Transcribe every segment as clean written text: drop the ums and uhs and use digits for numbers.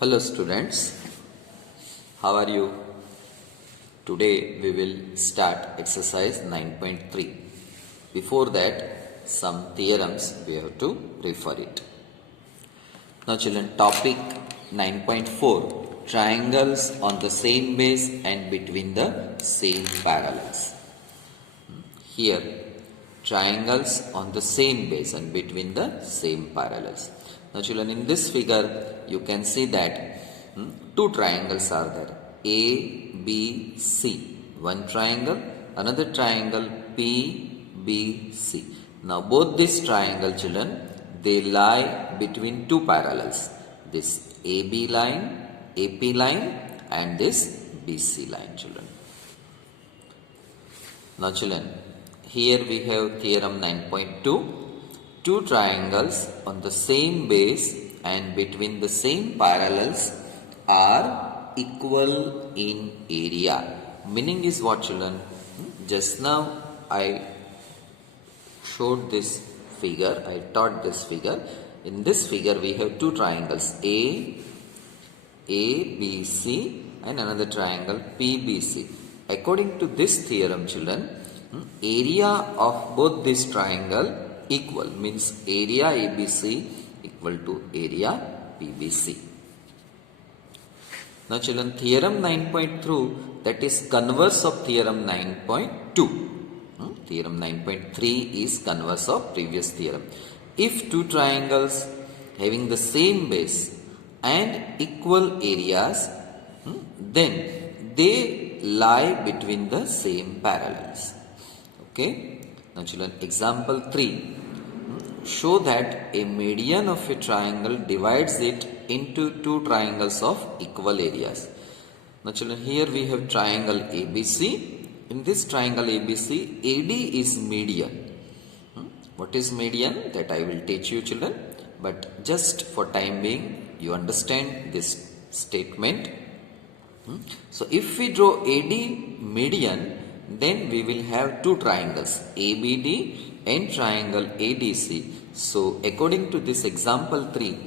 Hello students, how are you? Today we will start exercise 9.3. Before that, some theorems we have to refer it. Now children, topic 9.4, triangles on the same base and between the same parallels. Here, triangles on the same base and between the same parallels. Now children, in this figure you can see that two triangles are there, A, B, C. One triangle, another triangle P, B, C. Now both these triangle children, they lie between two parallels. This AB line, AP line and this BC line children. Now children, here we have theorem 9.2. Two triangles on the same base and between the same parallels are equal in area. Meaning is what children? Just now I showed this figure, I taught this figure. In this figure we have two triangles A, B, C and another triangle P, B, C. According to this theorem children, area of both this triangle equal, means area ABC equal to area PBC. Now children, theorem 9.2, that is converse of theorem 9.2. Theorem 9.3 is converse of previous theorem. If two triangles having the same base and equal areas, then they lie between the same parallels. Okay. Now children, example 3. Show that a median of a triangle divides it into two triangles of equal areas. Now children, here we have triangle ABC. In this triangle ABC, AD is median. What is median? That I will teach you children. But just for time being, you understand this statement. So if we draw AD median, then we will have two triangles ABD and triangle ADC. So according to this example 3,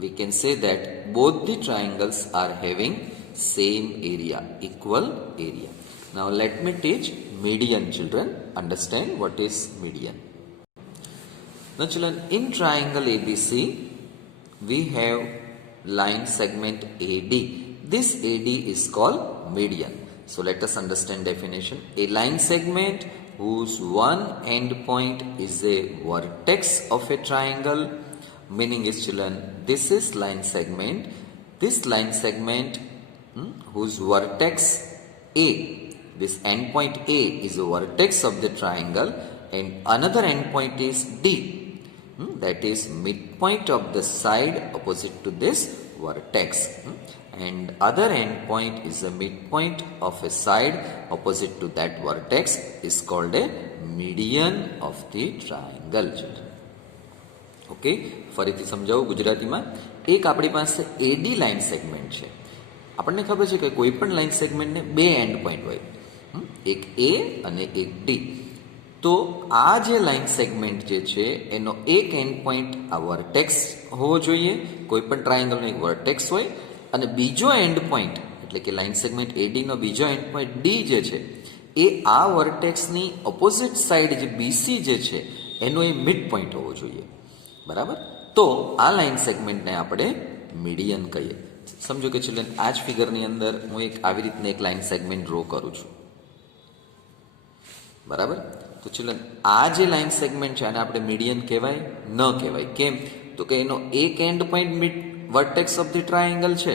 we can say that both the triangles are having same area, equal area. Now let me teach median children. Understand what is median. Now children, in triangle ABC, we have line segment AD. This AD is called median. So let us understand definition. A line segment whose one end point is a vertex of a triangle, meaning is children, this is line segment. This line segment whose vertex A, this end point A is a vertex of the triangle and another end point is D, that is midpoint of the side opposite to this vertex. And other end point is a midpoint of a side opposite to that vertex is called a median of the triangle. Okay, ફરીથી સમજાવું ગુજરાતીમાં. એક આપણી પાસે AD line segment છે. આપણને ખબર છે કે કોઈ પણ લાઇન સેગમેન્ટને બે એન્ડ પોઈન્ટ હોય, એક A અને એક D. તો આ જે લાઇન સેગમેન્ટ જે છે એનો એક એન્ડ પોઈન્ટ આ વર્ટેક્સ હોવો જોઈએ. કોઈ પણ ટ્રાયેંગલનો એક વર્ટેક્સ હોય અને બીજો એન્ડ પોઈન્ટ એટલે કે લાઇન સેગમેન્ટ AD નો બીજો એન્ડ પોઈન્ટ D જે છે એ આ વર્ટેક્સની ઓપોઝિટ સાઈડ જે BC જે છે એનો એ મિડ પોઈન્ટ હોવો જોઈએ. બરાબર? તો આ લાઇન સેગમેન્ટને આપણે મીડિયન કહીએ. સમજો કે ચિલ્ડ્રન આ જ ફિગરની અંદર હું એક આવી રીતને એક લાઇન સેગમેન્ટ ડ્રો કરું છું. બરાબર? તો ચિલ્ડ્રન આ જે લાઇન સેગમેન્ટ છે આને આપણે મીડિયન કહેવાય? ન કહેવાય. કેમ? તો કે એનો એક end point mid vertex of the triangle છે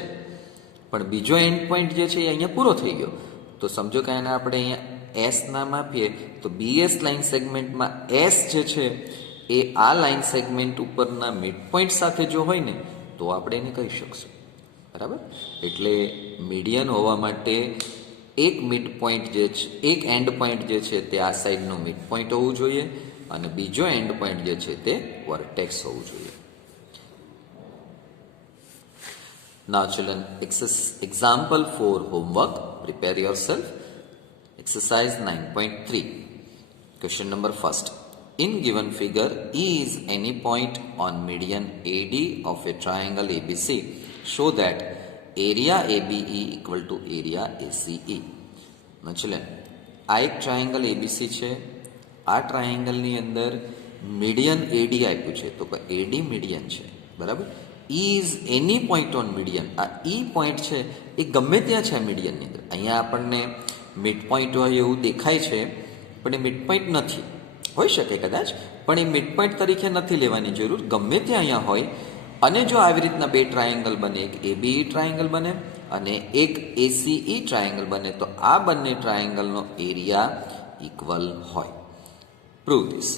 પણ બીજો એન્ડ પોઈન્ટ જે છે એ અહીંયા પૂરો થઈ ગયો. તો સમજો કે આને આપણે અહીંયા S નામ આપીએ તો BS લાઇન સેગમેન્ટમાં S જે છે એ આ લાઇન સેગમેન્ટ ઉપરના મિડ પોઈન્ટ સાથે જો હોય ને તો આપણે એને કહી શકશું. બરાબર? એટલે મીડિયન હોવા માટે એક મિડ પોઈન્ટ જે છે, એક એન્ડ પોઈન્ટ જે છે તે આ સાઈડનું મિડ પોઈન્ટ હોવું જોઈએ અને બીજો એન્ડ પોઈન્ટ જે છે તે વર્ટેક્સ હોવું જોઈએ. Now children, example 4 homework. Prepare yourself. Exercise 9.3. Question number first. In given figure, E is any point on median AD of a triangle ABC show that area ABE equal to area ACE. ચલે આ એક triangle ABC છે. આ ટ્રાયેંગલની અંદર મીડિયન એડી આપ્યું છે, તો એડી મીડિયન છે, બરાબર. ઇઝ એની પોઈન્ટ ઓન મીડિયન. આ ઈ પોઈન્ટ છે એ ગમે ત્યાં છે મીડિયનની અંદર. અહીંયા આપણને મિડ પોઈન્ટ હોય એવું દેખાય છે, પણ એ મિડ પોઈન્ટ નથી. હોઈ શકે કદાચ, પણ એ મિડ પોઈન્ટ તરીકે નથી લેવાની જરૂર. ગમે ત્યાં અહીંયા હોય અને જો આવી રીતના બે ટ્રાયેંગલ બને, એક એબીઈ ટ્રાયેંગલ બને અને એક એસીઈ ટ્રાયેંગલ બને, તો આ બંને ટ્રાયેંગલનો એરિયા ઇક્વલ હોય. Prove this.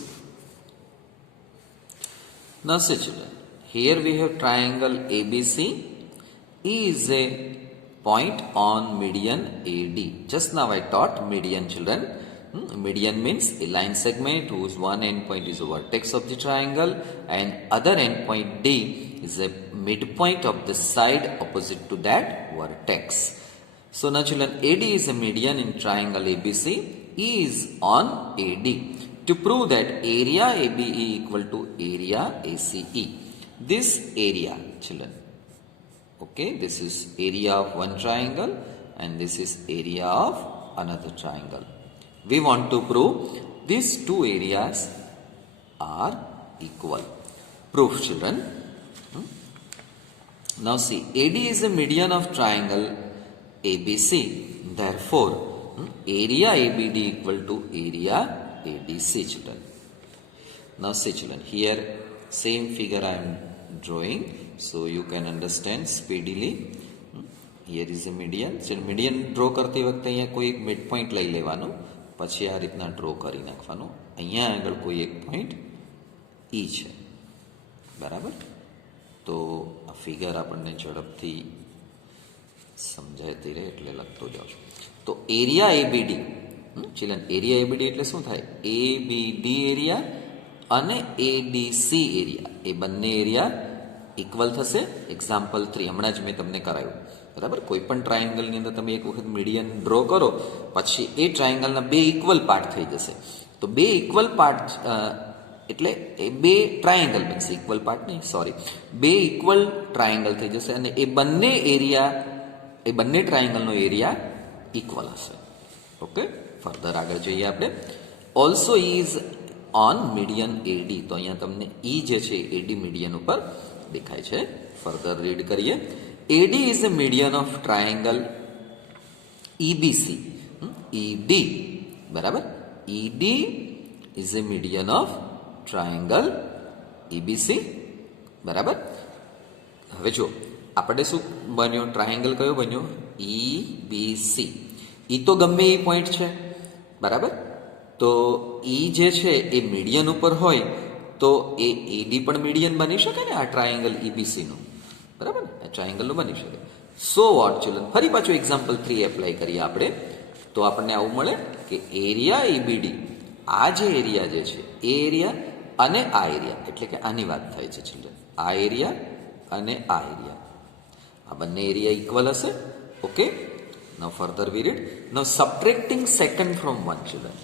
Now see children, here we have triangle ABC. E is a point on median AD. Just now I taught median, children. Median means a line segment whose one endpoint is a vertex of the triangle and other endpoint D is a midpoint of the side opposite to that vertex. So now children, AD is a median in triangle ABC. E is on AD. To prove that area ABE equal to area ACE. This area, children, okay, this is area of one triangle and this is area of another triangle. We want to prove these two areas are equal. Proof, children. Now see, AD is a median of triangle ABC. Therefore, area ABD equal to area ADC, children. Now see children, here same figure I am drawing so you can understand speedily. Here is a median. So median draw કરતી વખતે અહીંયા કોઈ એક mid point લઈ લેવાનું, પછી આ રીતના ડ્રો કરી નાખવાનું. અહીંયા આગળ કોઈ એક પોઈન્ટ ઈ છે, બરાબર. તો આ ફિગર આપણને ઝડપથી સમજાય તે રહે એટલે લખતો જાઉં છું. તો area ABD, children, area ABD એટલે શું થાય? એબીડી એરિયા અને એડીસી એરિયા, એ બંને એરિયા ઇક્વલ થશે. એક્ઝામ્પલ 3 હમણાં જ મેં તમને કરાવ્યું, બરાબર. કોઈ પણ ટ્રાયેંગલની અંદર તમે એક વખત મીડિયન ડ્રો કરો, પછી એ ટ્રાયેંગલના બે ઇક્વલ પાર્ટ થઈ જશે. તો બે ઇક્વલ પાર્ટ એટલે એ બે ટ્રાયેંગલ બનશે, ઇક્વલ પાર્ટ નહીં, સોરી, બે ઇક્વલ ટ્રાયેંગલ થઈ જશે અને એ બંને એરિયા, એ બંને ટ્રાયેંગલનો એરિયા ઇક્વલ હશે. ઓકે, ફર્ધર આગળ જઈએ આપણે. ઓલ્સો ઇઝ ઓન મીડિયન એડી. તો અહીંયા તમને ઈ જે છે એડી મીડિયન ઉપર દેખાય છે. ફર્ધર રીડ કરીએ. A D is a median of triangle E B C. E D, બરાબર. E D is a median of triangle E B C, બરાબર. હવે જો આપણે શું બન્યો, ટ્રાયેંગલ કયો બન્યો? ઈબીસી. ઈ તો ગમે એ પોઈન્ટ છે, બરાબર. તો ઈ જે છે એ મીડિયન ઉપર હોય તો એ એડી પણ મીડિયન બની શકે ને, આ ટ્રાયેંગલ ઈબીસીનું, બરાબર. આ ટ્રાયેંગલનું બની શકે. સો વોટ ચિલ્ડ્રન, ફરી પાછું એક્ઝામ્પલ 3 એપ્લાય કરીએ આપણે, તો આપણને આવું મળે કે એરિયા એબીડી, આ જે એરિયા જે છે એ એરિયા અને આ એરિયા, એટલે કે આની વાત થાય છે ચિલ્ડ્રન, આ એરિયા અને આ એરિયા, આ બંને એરિયા ઇક્વલ હશે. Okay, now further we read. Now subtracting second from one, children.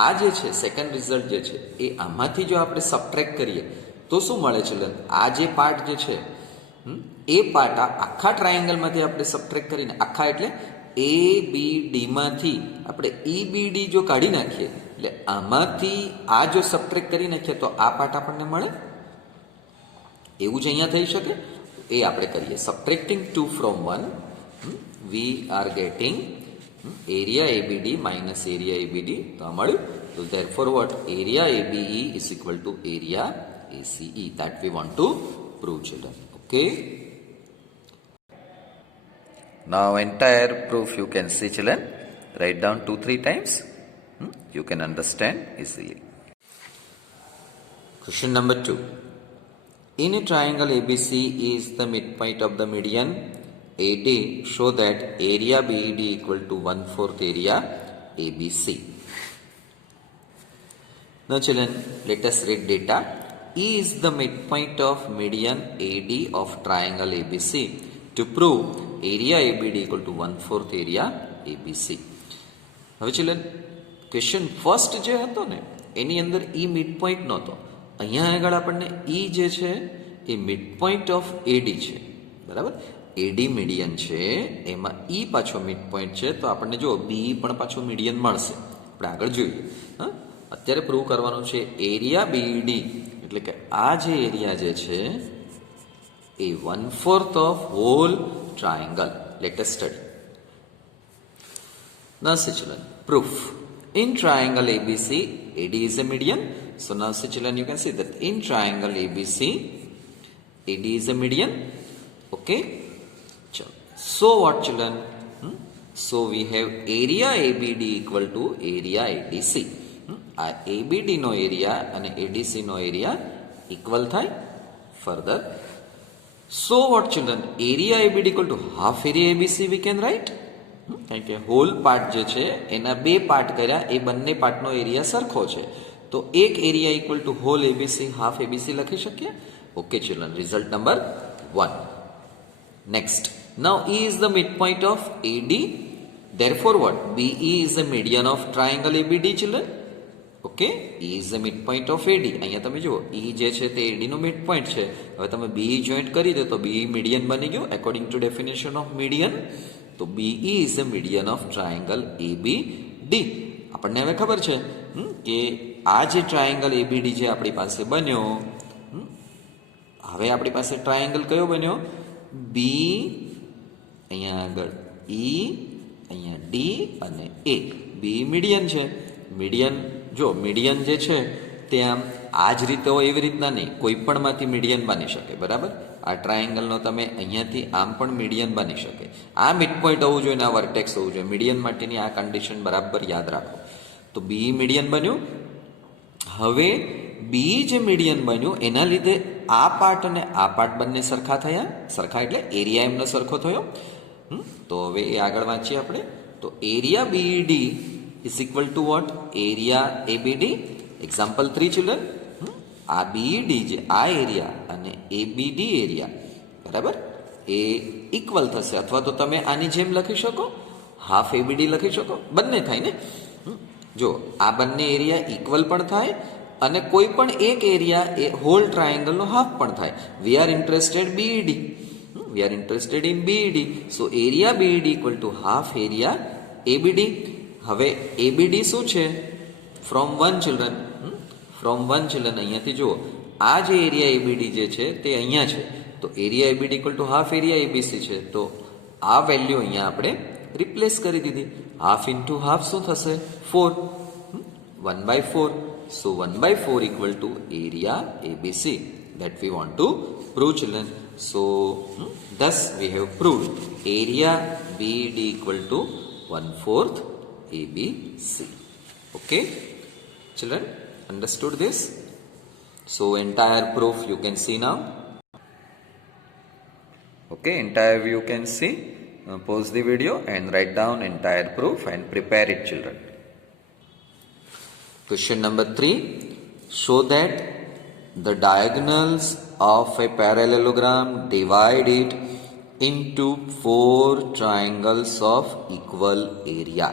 આ જે છે સેકન્ડ રિઝલ્ટ જે છે એ આમાંથી જો આપણે સબટ્રેક્ટ કરીએ તો શું મળે ચિલ્ડ્રન? આ જે પાર્ટ જે છે એ પાર્ટ આ આખા ટ્રાયેંગલમાંથી આપણે સબટ્રેક્ટ કરીને, આખા એટલે એ બી ડીમાંથી આપણે ઈ બી ડી જો કાઢી નાખીએ, એટલે આમાંથી આ જો સબટ્રેક્ટ કરી નાખીએ તો આ પાર્ટ આપણને મળે. એવું જ અહીંયા થઈ શકે, એ આપણે કરીએ. સબટ્રેક્ટિંગ 2 from 1, we are getting area ABD minus area ABD. તો આ મળ્યું. તો therefore what? Area ABE is equal to area ACE. That we want to prove, children. Okay. Now entire proof you can see, children. Write down 2-3 times. You can understand easily. Question number 2. In a triangle ABC is the midpoint of the median AD, show that area BED equal to 1/4 area ABC. Now children, let us read data. E is the midpoint of median AD of triangle ABC. To prove area ABD equal to 1/4 area ABC. હવે children, question first જે હતો ને એની અંદર ઈ mid point નહોતો. અહીંયા આગળ આપણને ઈ જે છે એ મિડ પોઈન્ટ ઓફ એડી છે, બરાબર. એડી મીડિયન છે, એમાં ઈ પાછો મિડ પોઈન્ટ છે, તો આપણને જો બી પણ પાછો મીડિયન મળશે. આપણે આગળ જોઈએ. હા, અત્યારે પ્રૂવ કરવાનું છે એરિયા બીડી, એટલે કે આ જે એરિયા જે છે એ 1/4 of whole triangle. Let us study. Now see children, proof. In triangle ABC, AD is a median. So now see children, you can see that in triangle ABC, AD is a median. Okay. So what children? So we have area ABD equal to area ADC. આ ABD નો એરિયા અને ADC નો area equal થાય. Further, so what children? Area ABD equal to half area ABC we can write. કારણ કે hall part જે છે એના બે પાર્ટ કર્યા, એ બંને પાર્ટનો એરિયા સરખો છે, તો એક area equal to whole ABC half ABC લખી શકીએ. Okay children, result number 1. Next, now E is the midpoint of AD, therefore what? BE is the median of triangle ABD children. Okay, E is the midpoint of AD. અહીંયા તમે જુઓ E જે છે તે AD નો mid point છે. હવે તમે BE joint કરી દો તો BE મીડિયન બની ગયું according to definition of median. તો BE is the median of triangle ABD. આપણને હવે ખબર છે કે આ જે ટ્રાયંગલ ABD જે આપણી પાસે બન્યો, હવે આપણી પાસે ટ્રાયંગલ કયો બન્યો? B, અહીંયા આગળ E, અહીંયા D અને A. B મીડિયન છે. મીડિયન જો મીડિયન જે છે તે આમ આ જ રીતે હોય એવી રીતના નહીં, કોઈ પણમાંથી મીડિયન બની શકે. બરાબર, આ ટ્રાયંગલનો તમે અહીંયાથી આમ પણ મીડિયન બની શકે. આ મિડ પોઈન્ટ હોવું જોઈએ ને આ વર્ટેક્સ હોવું જોઈએ. મીડિયન માટેની આ કન્ડિશન બરાબર યાદ રાખો. તો બી મીડિયન બન્યું. હવે બી જે મીડિયન બન્યું એના લીધે આ પાર્ટ અને આ પાર્ટ બંને સરખા થયા. સરખા એટલે એરિયા એમનો સરખો થયો. તો હવે એ આગળ વાંચીએ આપણે. તો area BD is equal to what? Area ABD. Example 3 children, આ બીડી જે આ એરિયા અને એબીડી એરિયા, બરાબર, એ ઇક્વલ થશે. અથવા તો તમે આની જેમ લખી શકો, હાફ એબીડી લખી શકો, બંને થાય ને. જો આ બંને એરિયા ઇક્વલ પણ થાય અને કોઈ પણ એક એરિયા એ હોલ ટ્રાયંગલનો હાફ પણ થાય. We are interested BD. We are interested in BD. So area BD equal to half area ABD. હવે એબીડી શું છે? ફ્રોમ 1 ચિલ્ડ્રન. ફ્રોમ 1 ચિલ્ડ્રન અહીંયાથી જુઓ, આ જે એરિયા એબીડી જે છે તે અહીંયા છે. તો area ABD equal to half area ABC છે. તો આ વેલ્યુ અહીંયા આપણે રિપ્લેસ કરી દીધી. હાફ ઇન્ટુ હાફ શું થશે? 4. 1/4. So 1/4 equal to area ABC that we want to prove children. So thus we have proved area BD equal to 1/4 ABC. Okay children, understood this? So entire proof you can see now. Okay, entire view can see. Pause the video and write down entire proof and prepare it children. Question number 3. Show that the diagonals of a parallelogram divide it into 4 triangles of equal area.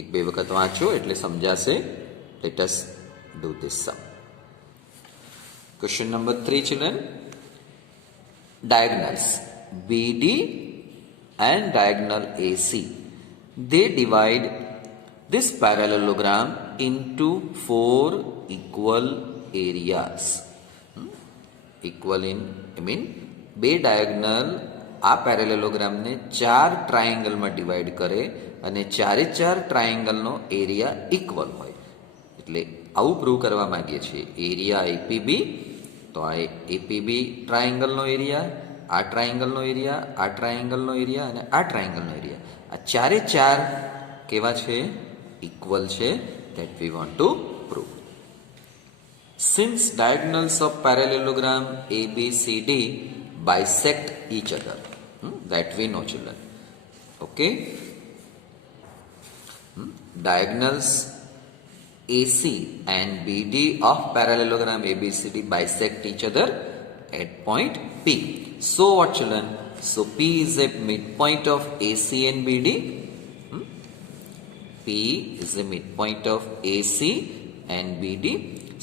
એક બે વખત વાંચો એટલે સમજાશે. Let us do this sum. Question number 3 children. Diagonals BD and diagonal AC, they divide this parallelogram into 4 equal areas. Equal in, I mean, બે ડાયગનલ આ પેરેલેલોગ્રામને 4 ટ્રાયંગલમાં ડિવાઈડ કરે અને ચારે ચાર ટ્રાયંગલનો એરિયા ઇક્વલ હોય. એટલે આવું પ્રૂવ કરવા માંગીએ છીએ. એરિયા એપીબી, તો આ એપીબી ટ્રાયંગલનો એરિયા, આ ટ્રાયંગલનો એરિયા, આ ટ્રાયંગલનો એરિયા અને આ ટ્રાયંગલનો એરિયા, આ ચારે ચાર કેવા છે? equal છે. that we want to prove. Since diagonals of parallelogram ABCD bisect each other, that we know children. Okay, diagonals AC and BD of parallelogram ABCD bisect each other at point P. So what children? So P is a midpoint of AC and BD. P is the midpoint of AC and BD.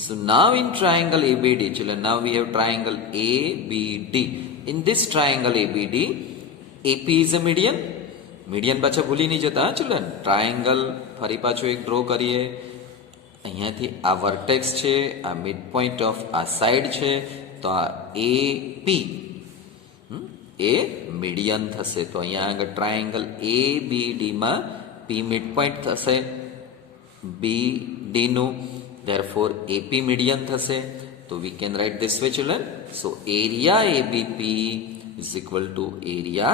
So now in triangle ABD, children, now we have triangle ABD. In this triangle ABD, AP is a median. Median પાછા ભૂલી નહીં જતા children. Triangle ફરી પાછું એક ડ્રો કરીએ. અહીંયાથી આ વર્ટેક્સ છે, આ મિડ પોઈન્ટ ઓફ આ સાઈડ છે, તો આ AP એ મીડિયન થશે. તો અહીંયા આગળ ટ્રાયેંગલ ABDમાં P મિડ પોઈન્ટ થશે BDનું, therefore AP median થશે. તો we can write this way children. So area ABP is equal to area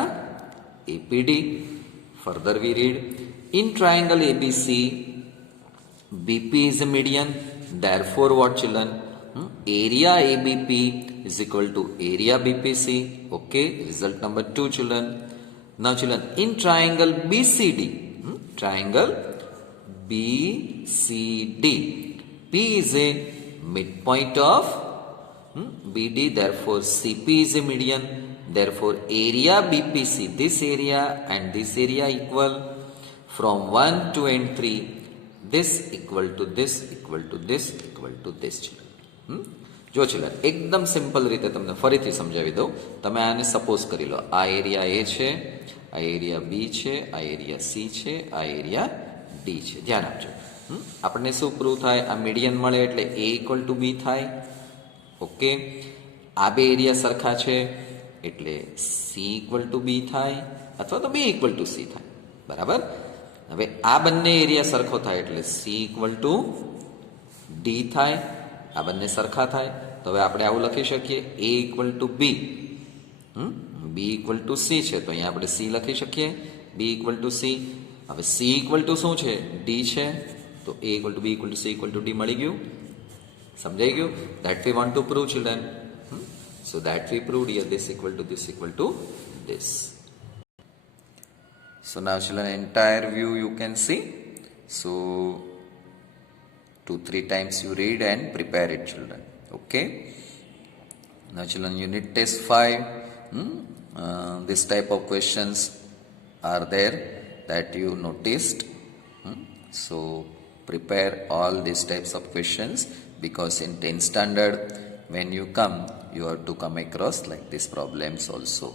APD. Further we read, in triangle ABC, BP is a median. Therefore what children? Area ABP is equal to area BPC. Okay, result number 2 children. Now children, in triangle BCD, triangle BCD, P is a midpoint of BD, therefore CP is a median. Therefore area BPC, this area and this area equal. From 1, 2 and 3, this equal to this equal to this equal to this children. જો ચિલ્ડ્રન એકદમ સિમ્પલ રીતે તમને ફરીથી સમજાવી દઉં. તમે આને સપોઝ કરી લો, આ એરિયા એ છે, આ એરિયા બી છે, આ એરિયા સી છે, આ એરિયા ડી છે. ધ્યાન આપજો. આપણને શું પ્રૂવ થાય? આ મીડિયન મળે એટલે એ ઇક્વલ ટુ બી થાય. ઓકે, આ બે એરિયા સરખા છે એટલે સી ઇક્વલ ટુ બી થાય, અથવા તો બી ઇક્વલ ટુ સી થાય. બરાબર. હવે આ બંને એરિયા સરખો થાય એટલે સી ઇક્વલ ટુ ડી થાય. આ બંને સરખા થાય તો હવે આપણે આવું લખી શકીએ, A equal to B, B equal to C છે તો અહીંયા આપણે સી લખી શકીએ, બી ઇક્વલ ટુ સી. હવે સી ઇક્વલ ટુ શું છે? ડી છે. તો A equal to B equal to C equal to D મળી ગયું. સમજાઈ ગયું? That we want to prove children. So that we proved here, this equal to this equal to this. So now children, entire view you can see. So 2-3 times you read and prepare it children. Okay. Now children, unit test 5. This type of questions are there that you noticed. So prepare all these types of questions, because in 10th standard when you come, you have to come across like these problems also.